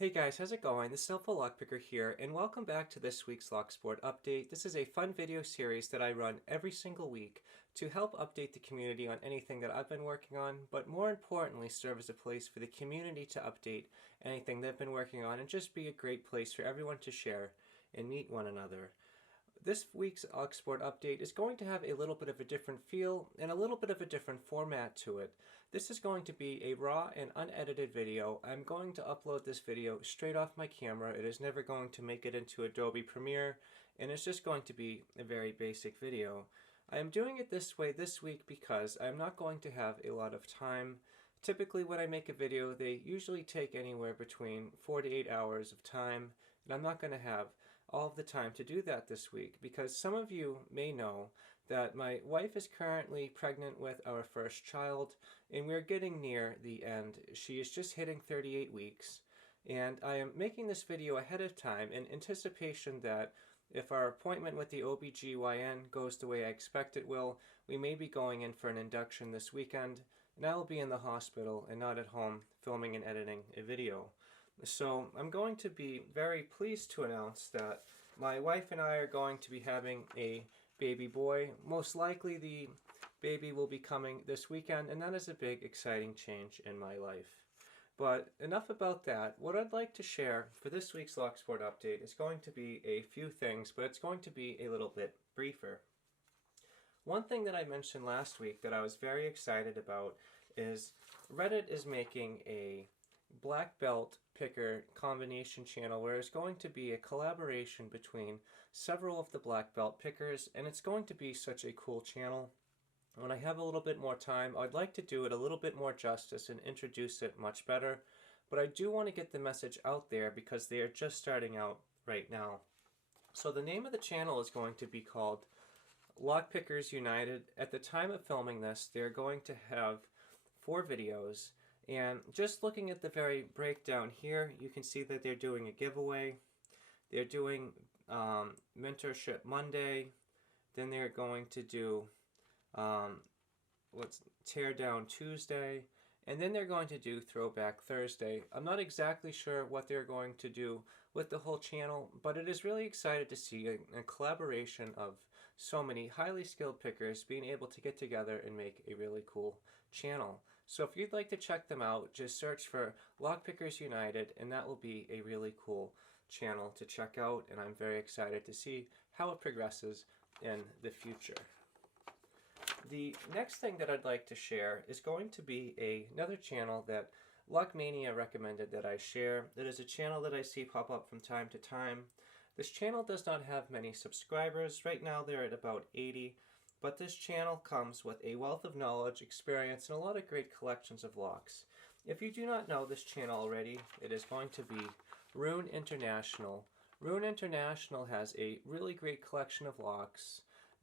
Hey guys, how's it going? This is HelpfulLockPicker here, and welcome back to this week's Locksport update. This is a fun video series that I run every single week to help update the community on anything that I've been working on, but more importantly serve as a place for the community to update anything they've been working on and just be a great place for everyone to share and meet one another. This week's Locksport update is going to have a little bit of a different feel and a little bit of a different format to it. This is going to be a raw and unedited video. I'm going to upload this video straight off my camera. It is never going to make it into Adobe Premiere, and it's just going to be a very basic video. I am doing it this way this week because I'm not going to have a lot of time. Typically when I make a video, they usually take anywhere between 4 to 8 hours of time, and I'm not going to have all of the time to do that this week because some of you may know that my wife is currently pregnant with our first child, and we're getting near the end. She is just hitting 38 weeks, and I am making this video ahead of time in anticipation that if our appointment with the OBGYN goes the way I expect it will, we may be going in for an induction this weekend, and I will be in the hospital and not at home filming and editing a video. So I'm going to be very pleased to announce that my wife and I are going to be having a baby boy. Most likely the baby will be coming this weekend, and that is a big exciting change in my life. But enough about that. What I'd like to share for this week's Locksport update is going to be a few things, but it's going to be a little bit briefer. One thing that I mentioned last week that I was very excited about is Reddit is making a black belt picker combination channel where it's going to be a collaboration between several of the black belt pickers, and it's going to be such a cool channel. When I have a little bit more time, I'd like to do it a little bit more justice and introduce it much better, but I do want to get the message out there because they are just starting out right now. So the name of the channel is going to be called LockPickers United. At the time of filming this, they're going to have 4 videos, and just looking at the very breakdown here, you can see that they're doing a giveaway. They're doing Mentorship Monday, then they're going to do Tear Down Tuesday, and then they're going to do Throwback Thursday. I'm not exactly sure what they're going to do with the whole channel, but it is really exciting to see a collaboration of so many highly skilled pickers being able to get together and make a really cool channel. So if you'd like to check them out, just search for LockPickers United, and that will be a really cool channel to check out, and I'm very excited to see how it progresses in the future. The next thing that I'd like to share is going to be another channel that Luckmania recommended that I share. It is a channel that I see pop up from time to time. This channel does not have many subscribers. Right now they're at about 80, but this channel comes with a wealth of knowledge, experience, and a lot of great collections of locks. If you do not know this channel already, it is going to be Rune International. Rune International has a really great collection of locks.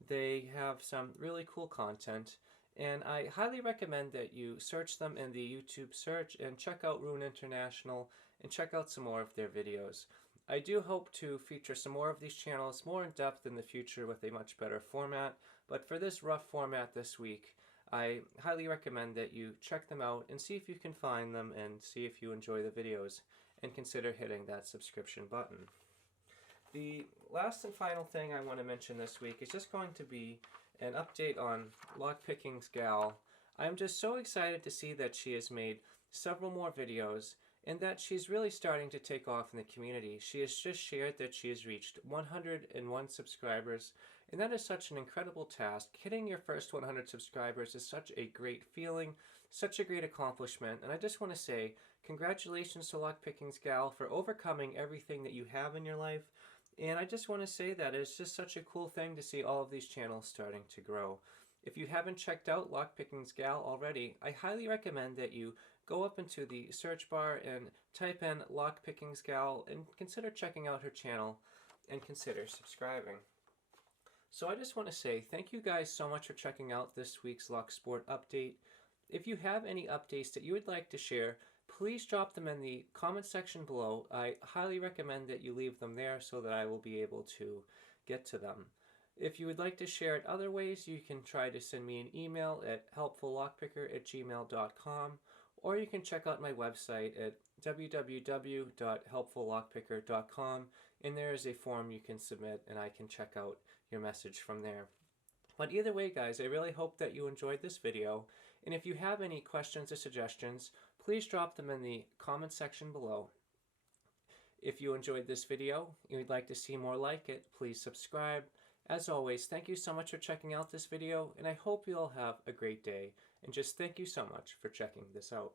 They have some really cool content, and I highly recommend that you search them in the YouTube search and check out Rune International and check out some more of their videos. I do hope to feature some more of these channels more in depth in the future with a much better format, but for this rough format this week, I highly recommend that you check them out and see if you can find them and see if you enjoy the videos and consider hitting that subscription button. The last and final thing I want to mention this week is just going to be an update on Locke Pickings Gal. I'm just so excited to see that she has made several more videos and that she's really starting to take off in the community. She has just shared that she has reached 101 subscribers, and that is such an incredible task. Hitting your first 100 subscribers is such a great feeling, such a great accomplishment, and I just want to say congratulations to Locke Pickings Gal for overcoming everything that you have in your life. And I just want to say that it's just such a cool thing to see all of these channels starting to grow. If you haven't checked out Locke Pickings Gal already, I highly recommend that you go up into the search bar and type in Locke Pickings Gal and consider checking out her channel and consider subscribing. So I just want to say thank you guys so much for checking out this week's Locksport update. If you have any updates that you would like to share, please drop them in the comment section below. I highly recommend that you leave them there so that I will be able to get to them. If you would like to share it other ways, you can try to send me an email at helpfullockpicker@gmail.com, or you can check out my website at www.helpfullockpicker.com, and there is a form you can submit and I can check out your message from there. But either way, guys, I really hope that you enjoyed this video, and if you have any questions or suggestions, please drop them in the comment section below. If you enjoyed this video and you'd like to see more like it, please subscribe. As always, thank you so much for checking out this video, and I hope you all have a great day, and just thank you so much for checking this out.